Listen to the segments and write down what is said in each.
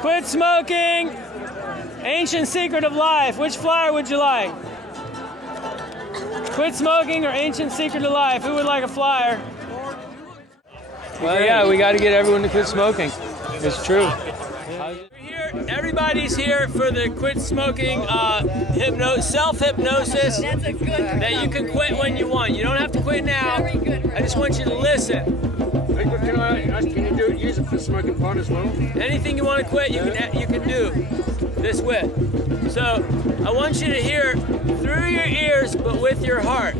Quit smoking. Ancient secret of life. Which flyer would you like? Quit smoking or ancient secret of life? Who would like a flyer? Well, yeah, we got to get everyone to quit smoking. It's true. Everybody's here for the quit smoking self-hypnosis that you can quit when you want. You don't have to quit now. I just want you to listen. Can I ask, can you use it for smoking pot as well? Anything you want to quit, you can do this with. So I want you to hear through your ears, but with your heart.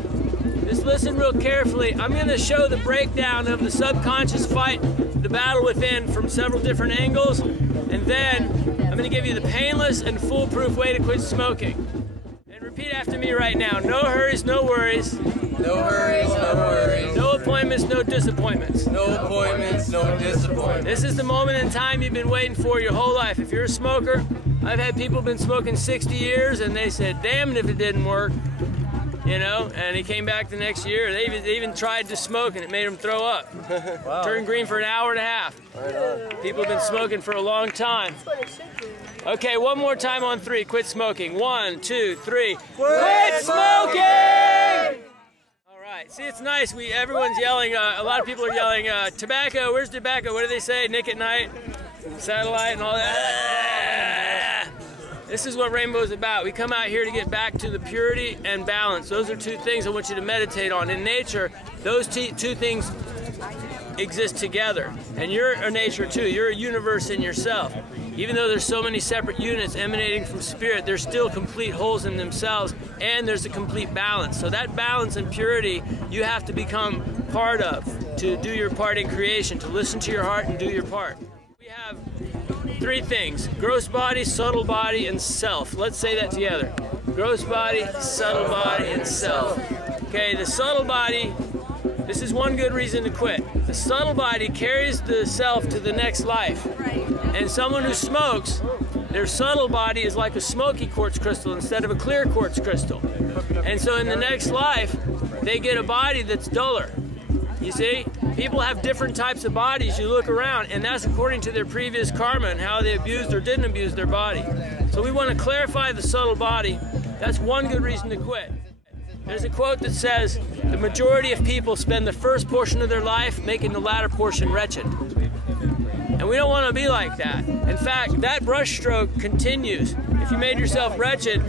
Just listen real carefully. I'm going to show the breakdown of the subconscious fight, the battle within from several different angles, and then I'm going to give you the painless and foolproof way to quit smoking. And repeat after me right now. No hurries, no worries. No hurries, no worries. No appointments, no disappointments. No appointments, no disappointments. This is the moment in time you've been waiting for your whole life. If you're a smoker, I've had people been smoking 60 years and they said, damn it if it didn't work. You know, and he came back the next year. They even tried to smoke and it made them throw up. Wow. Turned green for an hour and a half. Right on. People have been smoking for a long time. Okay, one more time on 3. Quit smoking. 1, 2, 3. Quit smoking! All right. See, it's nice. Everyone's yelling. A lot of people are yelling, tobacco. Where's tobacco? What do they say? Nick at Night, satellite, and all that. This is what Rainbow's about. We come out here to get back to the purity and balance. Those are 2 things I want you to meditate on. In nature, those 2 things exist together. And you're a nature too. You're a universe in yourself. Even though there's so many separate units emanating from spirit, there's still complete wholes in themselves, and there's a complete balance. So that balance and purity you have to become part of to do your part in creation, to listen to your heart and do your part. We have 3 things: gross body, subtle body, and self. Let's say that together. Gross body, subtle body, and self. Okay, the subtle body, this is one good reason to quit. The subtle body carries the self to the next life. And someone who smokes, their subtle body is like a smoky quartz crystal instead of a clear quartz crystal. And so in the next life, they get a body that's duller. You see? People have different types of bodies. You look around, and that's according to their previous karma and how they abused or didn't abuse their body. So we want to clarify the subtle body. That's one good reason to quit. There's a quote that says, the majority of people spend the first portion of their life making the latter portion wretched. And we don't want to be like that. In fact, that brushstroke continues. If you made yourself wretched,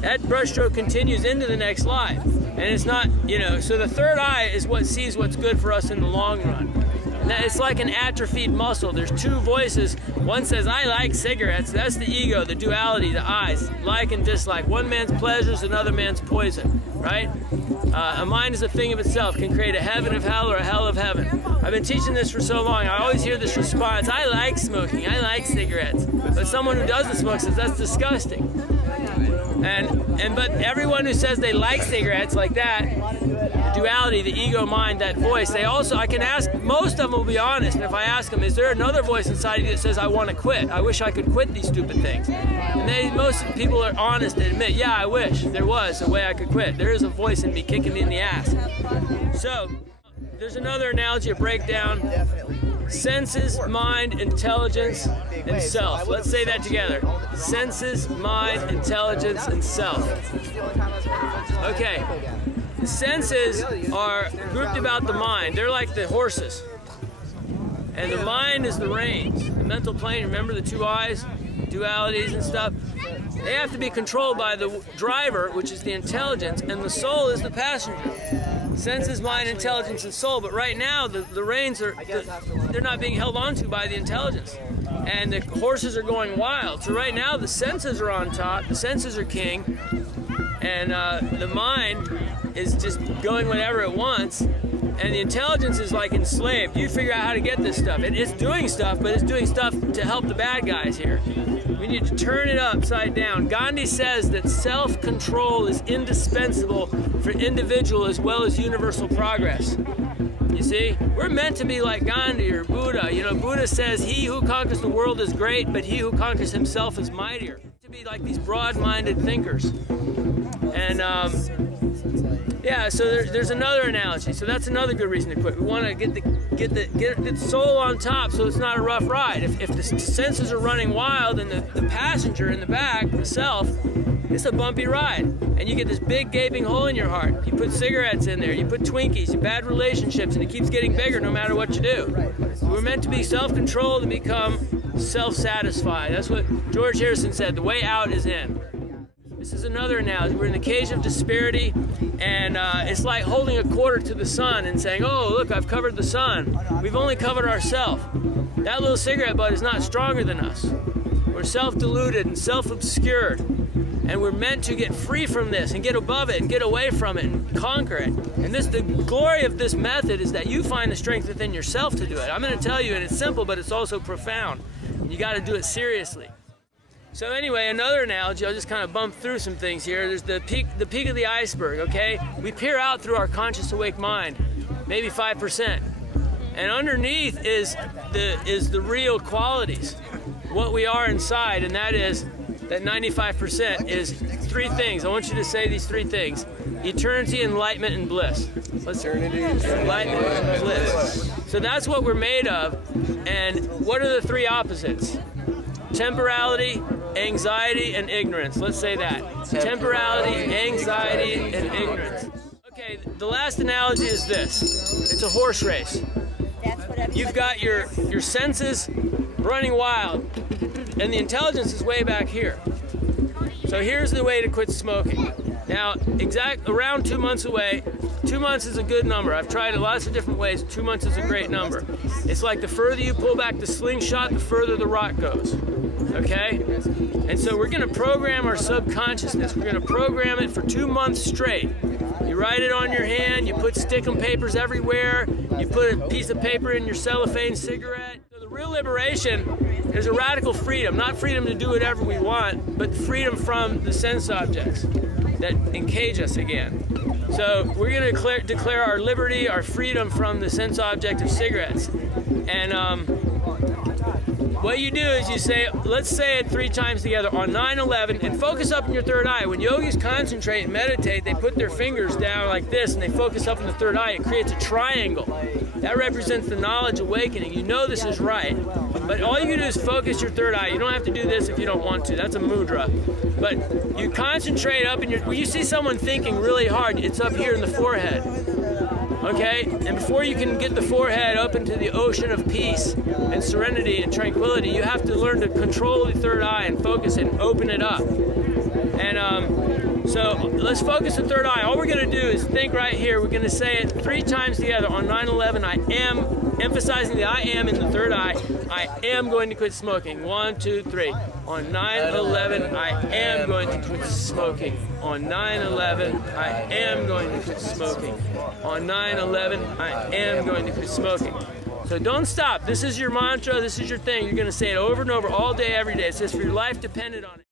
that brushstroke continues into the next life. And it's not, you know, so the third eye is what sees what's good for us in the long run. And it's like an atrophied muscle. There's 2 voices. One says, I like cigarettes. That's the ego, the duality, the eyes, like and dislike. One man's pleasure is another man's poison, right? A mind is a thing of itself, can create a heaven of hell or a hell of heaven. I've been teaching this for so long, I always hear this response, I like smoking, I like cigarettes. But someone who doesn't smoke says, that's disgusting. But everyone who says they like cigarettes like that, the duality, the ego mind, that voice, they also, I can ask, most of them will be honest, and if I ask them, is there another voice inside you that says, I want to quit, I wish I could quit these stupid things? And most people are honest and admit, yeah, I wish there was a way I could quit. There is a voice in me kicking me in the ass. So, there's another analogy, a breakdown. Senses, mind, intelligence, and self. Let's say that together. Senses, mind, intelligence, and self. Okay. The senses are grouped about the mind. They're like the horses. And the mind is the reins. The mental plane, remember the 2 eyes, dualities and stuff? They have to be controlled by the driver, which is the intelligence, and the soul is the passenger. Senses, mind, intelligence, and soul. But right now, the reins they're not being held onto by the intelligence. And the horses are going wild. So right now, the senses are on top. The senses are king. And the mind is just going whenever it wants. And the intelligence is like enslaved. You figure out how to get this stuff. It's doing stuff, but it's doing stuff to help the bad guys here. We need to turn it upside down. Gandhi says that self-control is indispensable for individual as well as universal progress. You see, we're meant to be like Gandhi or Buddha. You know, Buddha says, he who conquers the world is great, but he who conquers himself is mightier. To be like these broad-minded thinkers. And Yeah, so there's another analogy. So that's another good reason to quit. We want to get the soul on top so it's not a rough ride. If the senses are running wild and the passenger in the back, the self, it's a bumpy ride. And you get this big gaping hole in your heart. You put cigarettes in there, you put Twinkies, you bad relationships, and it keeps getting bigger no matter what you do. We're meant to be self-controlled and become self-satisfied. That's what George Harrison said, the way out is in. This is another analogy. We're in the cage of disparity, and it's like holding a quarter to the sun and saying, oh, look, I've covered the sun. We've only covered ourselves. That little cigarette butt is not stronger than us. We're self-deluded and self-obscured, and we're meant to get free from this and get above it and get away from it and conquer it. And the glory of this method is that you find the strength within yourself to do it. I'm going to tell you, and it's simple, but it's also profound. You got to do it seriously. So anyway, another analogy, I'll just kind of bump through some things here. There's the peak of the iceberg, okay? We peer out through our conscious awake mind, maybe 5%. And underneath is the real qualities, what we are inside, and that is that 95% is three things. I want you to say these three things: eternity, enlightenment, and bliss. Eternity, enlightenment, and bliss. So that's what we're made of. And what are the three opposites? Temporality, anxiety, and ignorance. Let's say that. Temporality, anxiety, and ignorance. Okay, the last analogy is this. It's a horse race. You've got your senses running wild, and the intelligence is way back here. So here's the way to quit smoking. Now, around 2 months away. 2 months is a good number. I've tried it lots of different ways. 2 months is a great number. It's like the further you pull back the slingshot, the further the rock goes. Okay? And so we're going to program our subconsciousness. We're going to program it for 2 months straight. You write it on your hand, you put stickum papers everywhere, you put a piece of paper in your cellophane cigarette. So the real liberation is a radical freedom, not freedom to do whatever we want, but freedom from the sense objects that encage us again. So we're going to declare our liberty, our freedom from the sense object of cigarettes. And what you do is you say, let's say it 3 times together on 9/11, and focus up in your third eye. When yogis concentrate and meditate, they put their fingers down like this and they focus up in the third eye. It creates a triangle. That represents the knowledge awakening. You know this is right. But all you do is focus your third eye. You don't have to do this if you don't want to. That's a mudra. But you concentrate up in your, when you see someone thinking really hard, it's up here in the forehead. Okay? And before you can get the forehead up into the ocean of peace and serenity and tranquility, you have to learn to control the third eye and focus it and open it up. And so let's focus the third eye. All we're going to do is think right here. We're going to say it 3 times together. On 9/11, I am, emphasizing the I am in the third eye, I am going to quit smoking. 1, 2, 3. On 9/11, I am going to quit smoking. On 9/11, I am going to quit smoking. On 9/11, I am going to quit smoking. So don't stop. This is your mantra. This is your thing. You're going to say it over and over all day, every day. It says for your life depended on it.